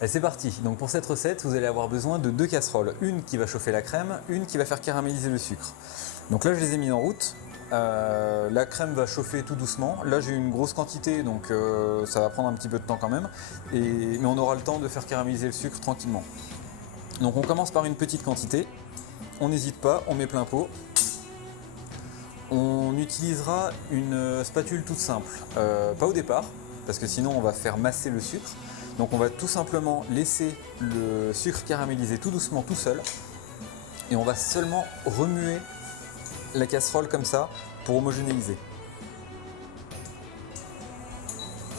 Allez, c'est parti. Donc pour cette recette, vous allez avoir besoin de 2 casseroles. Une qui va chauffer la crème, une qui va faire caraméliser le sucre. Donc là, je les ai mis en route. La crème va chauffer tout doucement. Là, j'ai une grosse quantité, donc ça va prendre un petit peu de temps quand même. Mais on aura le temps de faire caraméliser le sucre tranquillement. Donc on commence par une petite quantité. On n'hésite pas, on met plein pot. On utilisera une spatule toute simple. Pas au départ, parce que sinon on va faire masser le sucre. Donc on va tout simplement laisser le sucre caraméliser tout doucement tout seul. Et on va seulement remuer la casserole comme ça pour homogénéiser.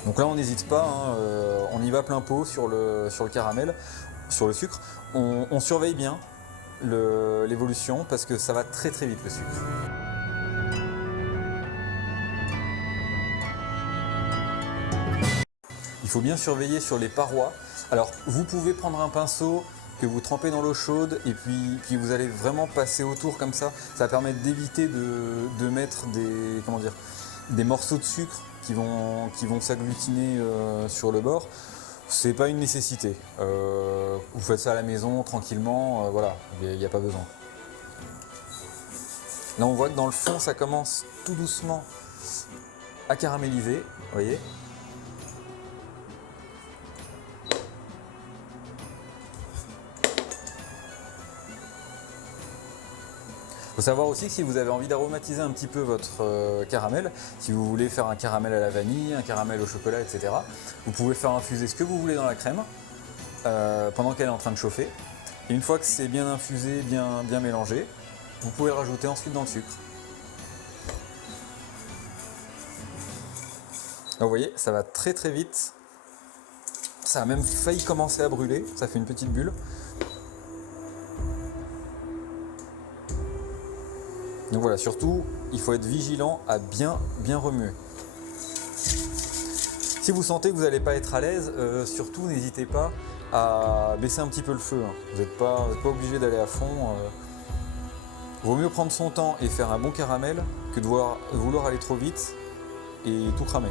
Donc là on n'hésite pas, hein, on y va plein pot sur le caramel, sur le sucre. On surveille bien l'évolution parce que ça va très très vite le sucre. Il faut bien surveiller sur les parois. Alors vous pouvez prendre un pinceau que vous trempez dans l'eau chaude et puis vous allez vraiment passer autour comme ça. Ça va permettre d'éviter de mettre des morceaux de sucre qui vont s'agglutiner sur le bord. C'est pas une nécessité. Vous faites ça à la maison tranquillement, voilà, il n'y a pas besoin. Là on voit que dans le fond ça commence tout doucement à caraméliser, vous voyez. Il faut savoir aussi que si vous avez envie d'aromatiser un petit peu votre caramel, si vous voulez faire un caramel à la vanille, un caramel au chocolat, etc., vous pouvez faire infuser ce que vous voulez dans la crème pendant qu'elle est en train de chauffer. Et une fois que c'est bien infusé, bien mélangé, vous pouvez le rajouter ensuite dans le sucre. Là, vous voyez, ça va très très vite. Ça a même failli commencer à brûler, ça fait une petite bulle. Donc voilà, surtout, il faut être vigilant à bien remuer. Si vous sentez que vous n'allez pas être à l'aise, surtout n'hésitez pas à baisser un petit peu le feu. Hein. Vous n'êtes pas obligé d'aller à fond. Vaut mieux prendre son temps et faire un bon caramel que de vouloir aller trop vite et tout cramer.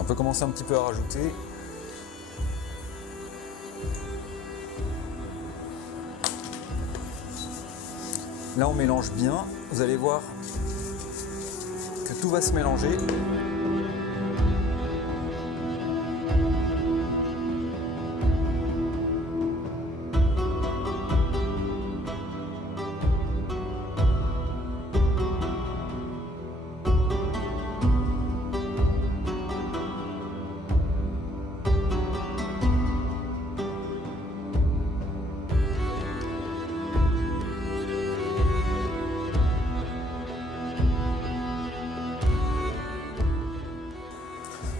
On peut commencer un petit peu à rajouter. Là on mélange bien, vous allez voir que tout va se mélanger.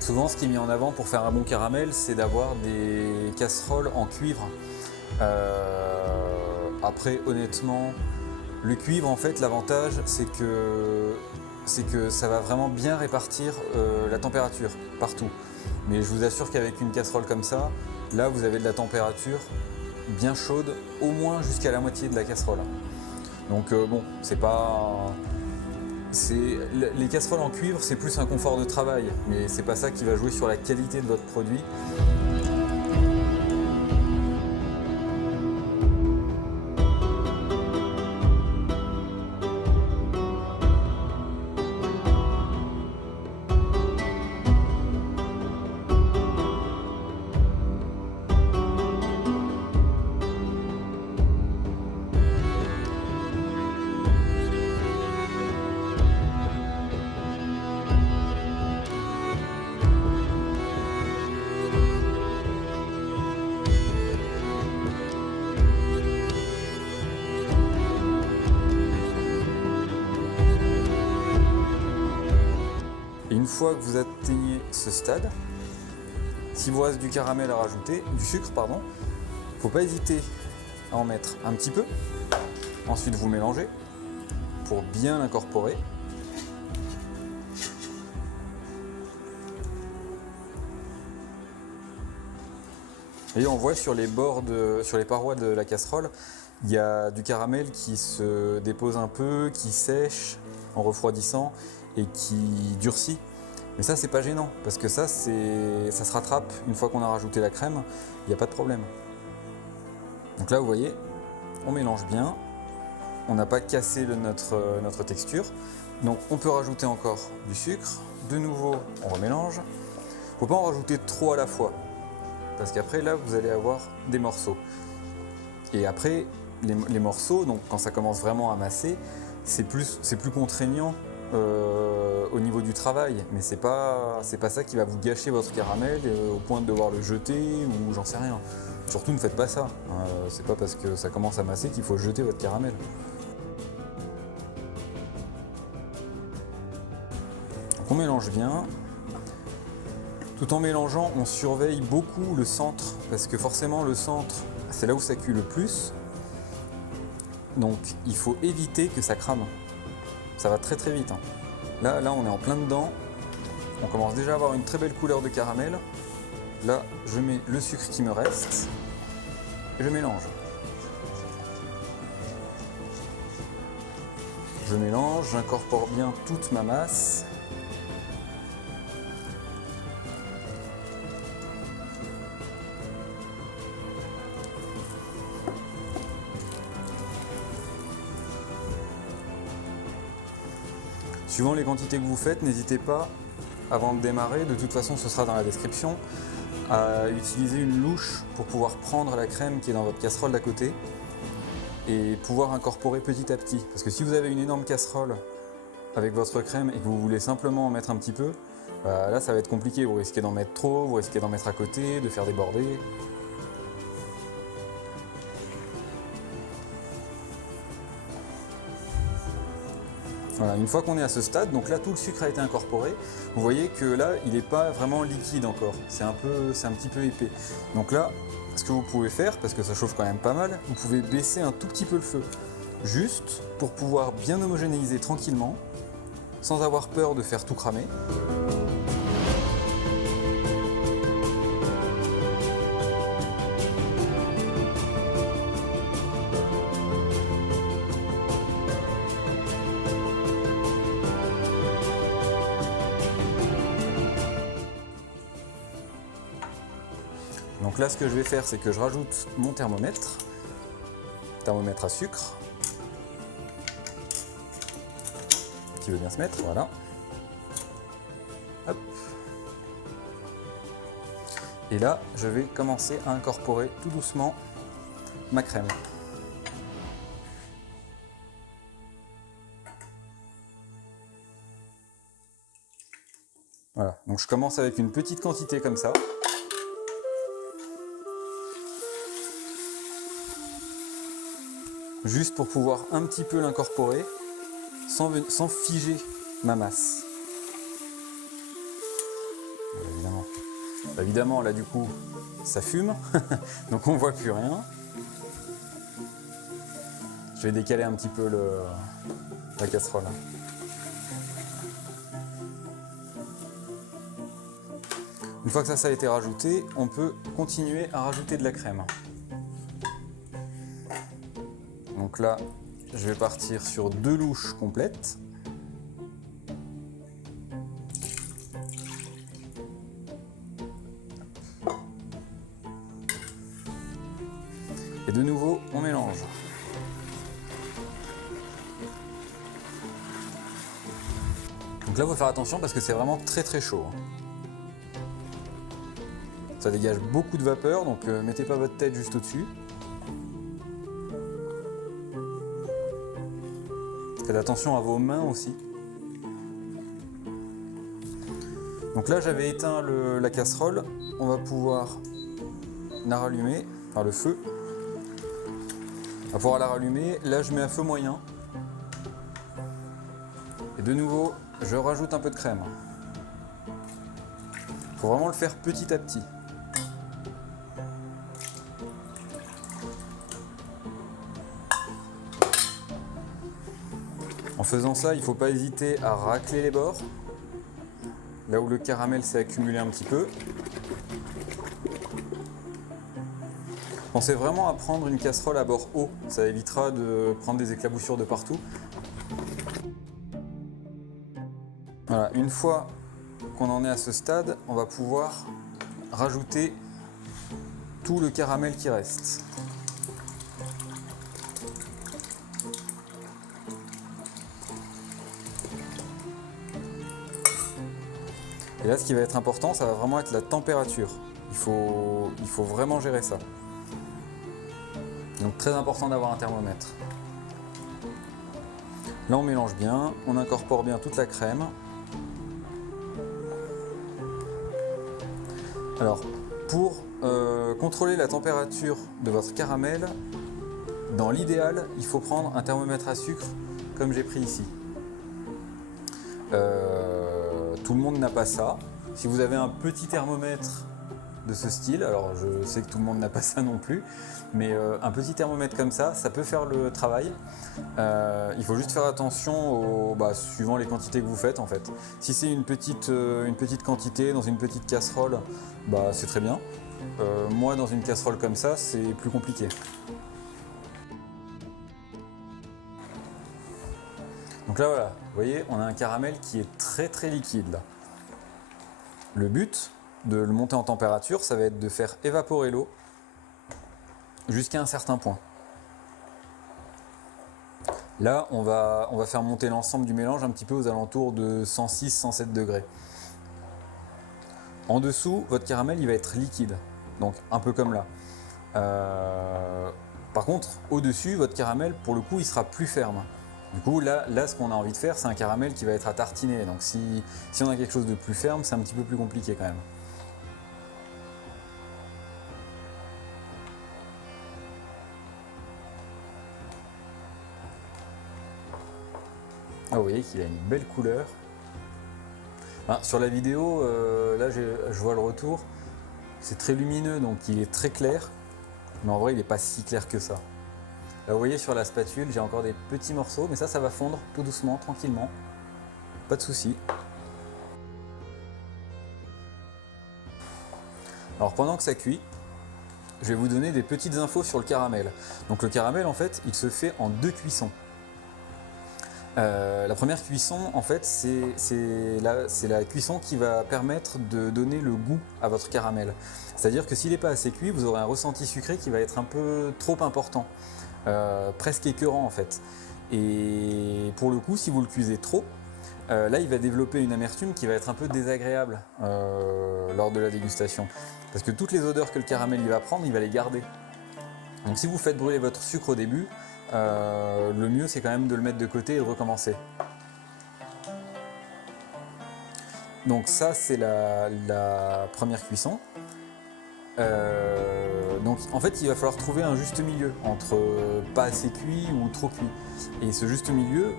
Souvent, ce qui est mis en avant pour faire un bon caramel, c'est d'avoir des casseroles en cuivre. Après, honnêtement, le cuivre, en fait, l'avantage, c'est que ça va vraiment bien répartir la température partout. Mais je vous assure qu'avec une casserole comme ça, là, vous avez de la température bien chaude, au moins jusqu'à la moitié de la casserole. Donc bon, c'est pas... Les casseroles en cuivre, c'est plus un confort de travail, mais c'est pas ça qui va jouer sur la qualité de votre produit. Et une fois que vous atteignez ce stade, s'il vous reste du caramel à rajouter, du sucre pardon, il ne faut pas hésiter à en mettre un petit peu. Ensuite vous mélangez pour bien l'incorporer. Et on voit sur les bords, sur les parois de la casserole, il y a du caramel qui se dépose un peu, qui sèche en refroidissant et qui durcit. Mais ça, c'est pas gênant, parce que ça se rattrape une fois qu'on a rajouté la crème, il n'y a pas de problème. Donc là, vous voyez, on mélange bien, on n'a pas cassé notre texture. Donc on peut rajouter encore du sucre, de nouveau on remélange. Il ne faut pas en rajouter trop à la fois, parce qu'après là, vous allez avoir des morceaux. Et après, les morceaux, donc quand ça commence vraiment à masser, c'est plus contraignant au niveau du travail, mais c'est pas ça qui va vous gâcher votre caramel au point de devoir le jeter ou j'en sais rien. Surtout ne faites pas ça, c'est pas parce que ça commence à masser qu'il faut jeter votre caramel. Donc on mélange bien. Tout en mélangeant, on surveille beaucoup le centre, parce que forcément le centre, c'est là où ça cuit le plus. Donc il faut éviter que ça crame. Ça va très très vite. Là, on est en plein dedans. On commence déjà à avoir une très belle couleur de caramel. Là, je mets le sucre qui me reste et je mélange. Je mélange, j'incorpore bien toute ma masse. Suivant les quantités que vous faites, n'hésitez pas, avant de démarrer, de toute façon ce sera dans la description, à utiliser une louche pour pouvoir prendre la crème qui est dans votre casserole d'à côté et pouvoir incorporer petit à petit. Parce que si vous avez une énorme casserole avec votre crème et que vous voulez simplement en mettre un petit peu, là ça va être compliqué, vous risquez d'en mettre trop, vous risquez d'en mettre à côté, de faire déborder. Voilà, une fois qu'on est à ce stade, donc là tout le sucre a été incorporé, vous voyez que là il n'est pas vraiment liquide encore, c'est un petit peu épais. Donc là, ce que vous pouvez faire, parce que ça chauffe quand même pas mal, vous pouvez baisser un tout petit peu le feu, juste pour pouvoir bien homogénéiser tranquillement, sans avoir peur de faire tout cramer. Donc là, ce que je vais faire, c'est que je rajoute mon thermomètre à sucre, qui veut bien se mettre, voilà. Hop. Et là, je vais commencer à incorporer tout doucement ma crème. Voilà, donc je commence avec une petite quantité comme ça. Juste pour pouvoir un petit peu l'incorporer sans figer ma masse. Évidemment, là du coup, ça fume, donc on voit plus rien. Je vais décaler un petit peu la casserole. Une fois que ça a été rajouté, on peut continuer à rajouter de la crème. Donc là, je vais partir sur 2 louches complètes. Et de nouveau, on mélange. Donc là, il faut faire attention parce que c'est vraiment très très chaud. Ça dégage beaucoup de vapeur, donc mettez pas votre tête juste au-dessus. Faites attention à vos mains aussi. Donc là, j'avais éteint la casserole. On va pouvoir la rallumer, enfin le feu. On va pouvoir la rallumer. Là, je mets à feu moyen. Et de nouveau, je rajoute un peu de crème. Il faut vraiment le faire petit à petit. En faisant ça, il ne faut pas hésiter à racler les bords, là où le caramel s'est accumulé un petit peu. Pensez vraiment à prendre une casserole à bord haut, ça évitera de prendre des éclaboussures de partout. Voilà, une fois qu'on en est à ce stade, on va pouvoir rajouter tout le caramel qui reste. Et là, ce qui va être important, ça va vraiment être la température. Il faut vraiment gérer ça. Donc très important d'avoir un thermomètre. Là, on mélange bien, on incorpore bien toute la crème. Alors, pour contrôler la température de votre caramel, dans l'idéal, il faut prendre un thermomètre à sucre comme j'ai pris ici. Tout le monde n'a pas ça. Si vous avez un petit thermomètre de ce style, alors je sais que tout le monde n'a pas ça non plus, mais un petit thermomètre comme ça peut faire le travail. Il faut juste faire attention suivant les quantités que vous faites en fait. Si c'est une petite quantité dans une petite casserole, c'est très bien. Moi dans une casserole comme ça, c'est plus compliqué. Donc là voilà, vous voyez, on a un caramel qui est très très liquide là. Le but de le monter en température, ça va être de faire évaporer l'eau jusqu'à un certain point. Là, on va faire monter l'ensemble du mélange un petit peu aux alentours de 106-107 degrés. En dessous, votre caramel il va être liquide, donc un peu comme là. Par contre, au-dessus, votre caramel, pour le coup, il sera plus ferme. Du coup, là ce qu'on a envie de faire, c'est un caramel qui va être à tartiner. Donc si on a quelque chose de plus ferme, c'est un petit peu plus compliqué quand même. Ah, vous voyez qu'il a une belle couleur. Sur la vidéo, là je vois le retour. C'est très lumineux, donc il est très clair. Mais en vrai, il n'est pas si clair que ça. Là, vous voyez sur la spatule, j'ai encore des petits morceaux, mais ça va fondre tout doucement, tranquillement. Pas de souci. Alors pendant que ça cuit, je vais vous donner des petites infos sur le caramel. Donc le caramel, en fait, il se fait en 2 cuissons. La première cuisson, en fait, c'est la cuisson qui va permettre de donner le goût à votre caramel. C'est-à-dire que s'il n'est pas assez cuit, vous aurez un ressenti sucré qui va être un peu trop important, presque écœurant en fait. Et pour le coup, si vous le cuisez trop, là il va développer une amertume qui va être un peu désagréable lors de la dégustation. Parce que toutes les odeurs que le caramel il va prendre, il va les garder. Donc si vous faites brûler votre sucre au début, le mieux c'est quand même de le mettre de côté et de recommencer. Donc ça c'est la première cuisson. Donc en fait il va falloir trouver un juste milieu entre pas assez cuit ou trop cuit. Et ce juste milieu,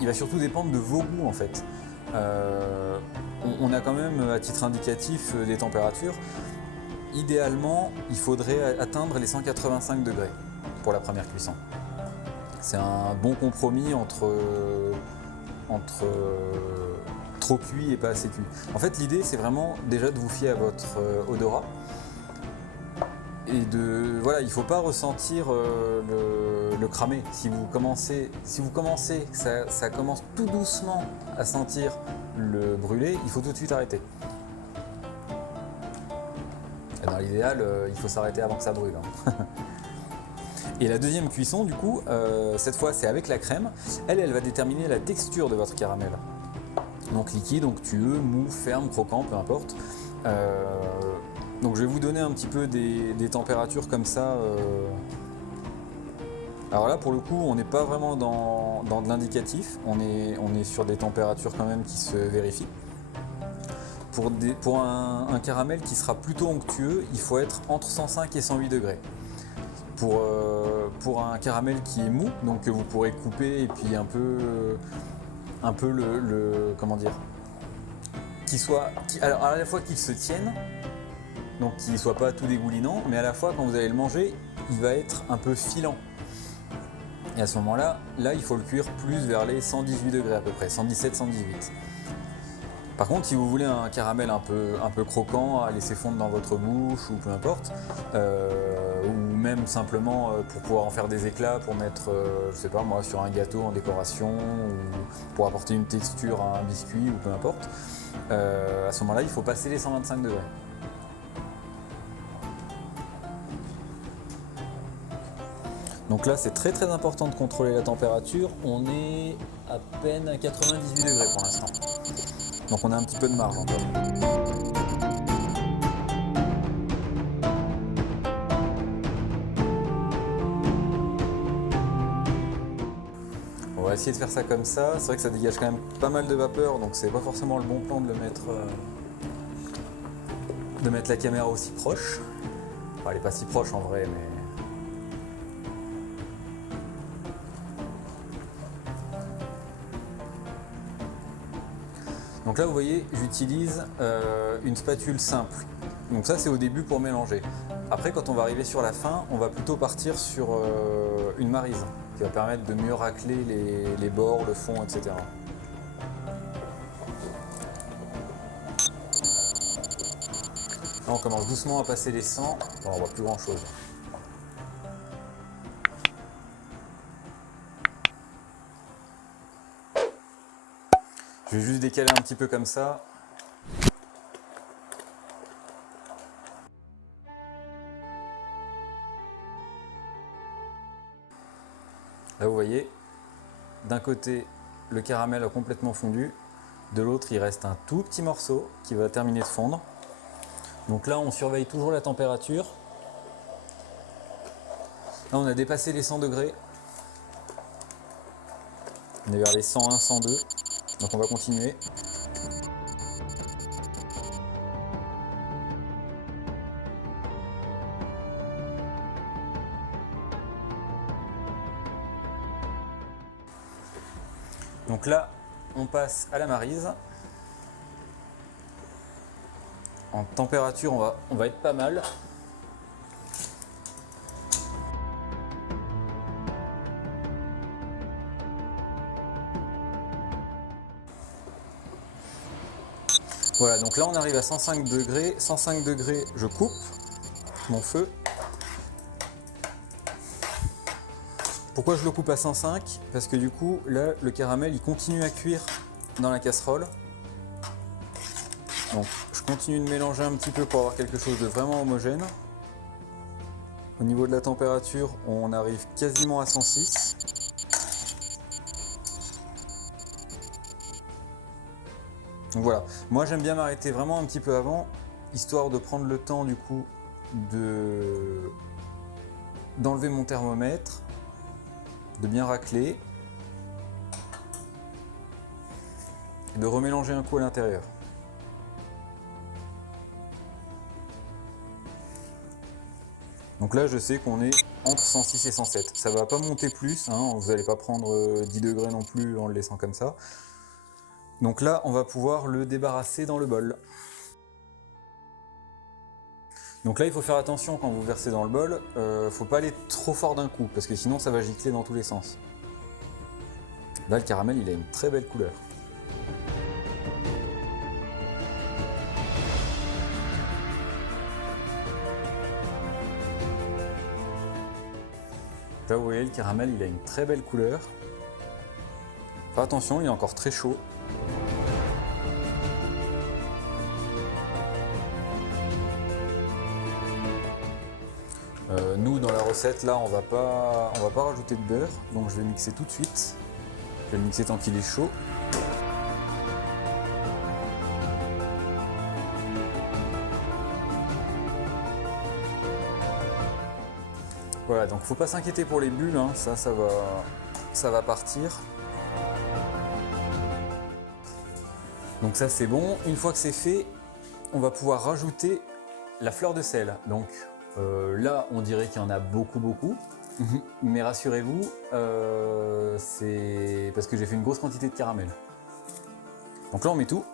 il va surtout dépendre de vos goûts en fait. On a quand même à titre indicatif des températures. Idéalement, il faudrait atteindre les 185 degrés pour la première cuisson. C'est un bon compromis entre trop cuit et pas assez cuit. En fait, l'idée, c'est vraiment déjà de vous fier à votre odorat. Et il ne faut pas ressentir le cramé. Si vous commencez, que ça commence tout doucement à sentir le brûlé, il faut tout de suite arrêter. Et dans l'idéal, il faut s'arrêter avant que ça brûle. Et la deuxième cuisson, du coup, cette fois c'est avec la crème. Elle va déterminer la texture de votre caramel. Donc liquide, onctueux, mou, ferme, croquant, peu importe. Donc je vais vous donner un petit peu des températures comme ça. Alors là, pour le coup, on n'est pas vraiment dans de l'indicatif. On est sur des températures quand même qui se vérifient. Pour un caramel qui sera plutôt onctueux, il faut être entre 105 et 108 degrés. Pour un caramel qui est mou, donc que vous pourrez couper et puis un peu comment dire, alors à la fois qu'il se tienne, donc qu'il ne soit pas tout dégoulinant, mais à la fois quand vous allez le manger, il va être un peu filant. Et à ce moment-là, il faut le cuire plus vers les 118 degrés à peu près, 117-118. Par contre, si vous voulez un caramel un peu croquant à laisser fondre dans votre bouche ou peu importe, ou même simplement pour pouvoir en faire des éclats, pour mettre, je sais pas moi, sur un gâteau en décoration, ou pour apporter une texture à un biscuit ou peu importe, à ce moment-là, il faut passer les 125 degrés. Donc là, c'est très très important de contrôler la température. On est à peine à 98 degrés pour l'instant. Donc on a un petit peu de marge encore. On va essayer de faire ça comme ça. C'est vrai que ça dégage quand même pas mal de vapeur, donc c'est pas forcément le bon plan de mettre la caméra aussi proche. Enfin, elle est pas si proche en vrai, mais... Donc là, vous voyez, j'utilise une spatule simple. Donc ça, c'est au début pour mélanger. Après, quand on va arriver sur la fin, on va plutôt partir sur une maryse qui va permettre de mieux racler les bords, le fond, etc. Là, on commence doucement à passer les 100. Bon, on voit plus grand chose. Je vais juste décaler un petit peu comme ça. Là, vous voyez, d'un côté, le caramel a complètement fondu. De l'autre, il reste un tout petit morceau qui va terminer de fondre. Donc là, on surveille toujours la température. Là, on a dépassé les 100 degrés. On est vers les 101, 102. Donc on va continuer. Donc là, on passe à la maryse. En température, on va être pas mal. Voilà, donc là on arrive à 105 degrés. 105 degrés, je coupe mon feu. Pourquoi je le coupe à 105? Parce que du coup, là, le caramel, il continue à cuire dans la casserole. Donc, je continue de mélanger un petit peu pour avoir quelque chose de vraiment homogène. Au niveau de la température, on arrive quasiment à 106. Donc voilà, moi j'aime bien m'arrêter vraiment un petit peu avant, histoire de prendre le temps du coup d'enlever mon thermomètre, de bien racler, et de remélanger un coup à l'intérieur. Donc là je sais qu'on est entre 106 et 107, ça va pas monter plus, hein, vous n'allez pas prendre 10 degrés non plus en le laissant comme ça. Donc là on va pouvoir le débarrasser dans le bol. Donc là il faut faire attention quand vous versez dans le bol, faut pas aller trop fort d'un coup parce que sinon ça va gicler dans tous les sens. Là le caramel il a une très belle couleur. Là vous voyez le caramel il a une très belle couleur. Faites attention, il est encore très chaud. Nous dans la recette là on va pas rajouter de beurre, donc je vais mixer tout de suite. Je vais le mixer tant qu'il est chaud. Voilà, donc faut pas s'inquiéter pour les bulles, hein. Ça va partir. Donc ça c'est bon. Une fois que c'est fait, on va pouvoir rajouter la fleur de sel. Donc là on dirait qu'il y en a beaucoup. Mais rassurez-vous, c'est parce que j'ai fait une grosse quantité de caramel. Donc là on met tout.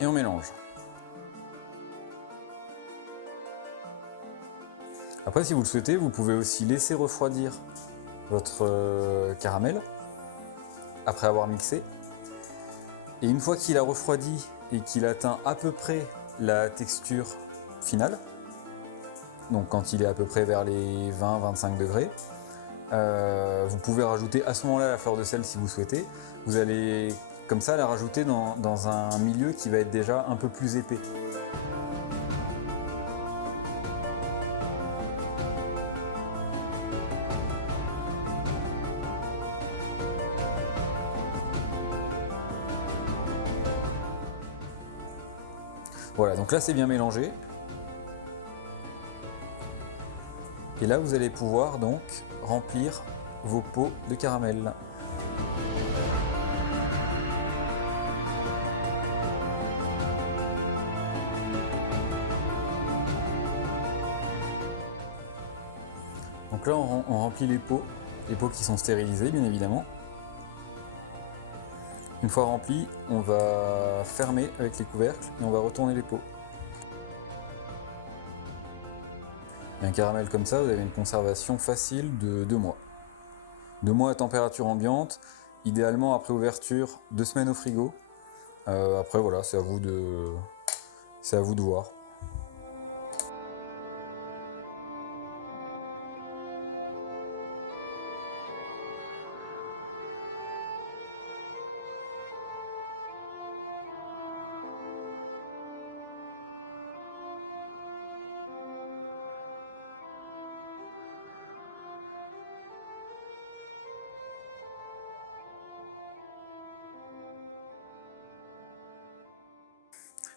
Et on mélange. Après, si vous le souhaitez, vous pouvez aussi laisser refroidir votre caramel après avoir mixé. Et une fois qu'il a refroidi et qu'il atteint à peu près la texture finale, donc quand il est à peu près vers les 20-25 degrés, vous pouvez rajouter à ce moment-là la fleur de sel si vous souhaitez. Vous allez comme ça la rajouter dans un milieu qui va être déjà un peu plus épais. Voilà, donc là c'est bien mélangé. Et là vous allez pouvoir donc remplir vos pots de caramel. Donc là on remplit les pots qui sont stérilisés bien évidemment. Une fois rempli, on va fermer avec les couvercles et on va retourner les pots. Et un caramel comme ça, vous avez une conservation facile de 2 mois. 2 mois à température ambiante, idéalement après ouverture, 2 semaines au frigo. Après voilà, c'est à vous de voir.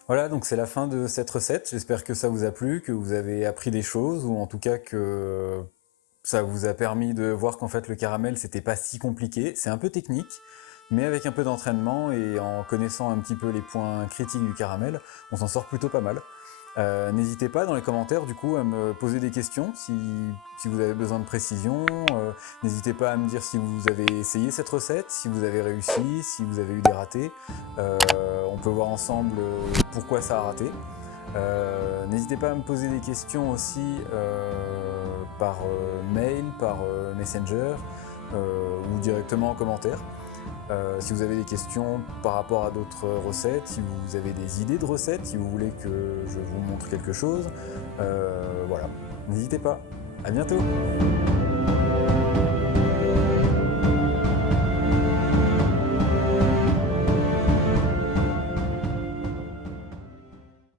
Voilà, donc c'est la fin de cette recette. J'espère que ça vous a plu, que vous avez appris des choses, ou en tout cas que ça vous a permis de voir qu'en fait le caramel c'était pas si compliqué. C'est un peu technique, mais avec un peu d'entraînement et en connaissant un petit peu les points critiques du caramel, on s'en sort plutôt pas mal. N'hésitez pas dans les commentaires du coup à me poser des questions si vous avez besoin de précision. N'hésitez pas à me dire si vous avez essayé cette recette, si vous avez réussi, si vous avez eu des ratés. On peut voir ensemble pourquoi ça a raté. N'hésitez pas à me poser des questions aussi par mail, par Messenger ou directement en commentaire. Si vous avez des questions par rapport à d'autres recettes, si vous avez des idées de recettes, si vous voulez que je vous montre quelque chose, voilà, n'hésitez pas. À bientôt!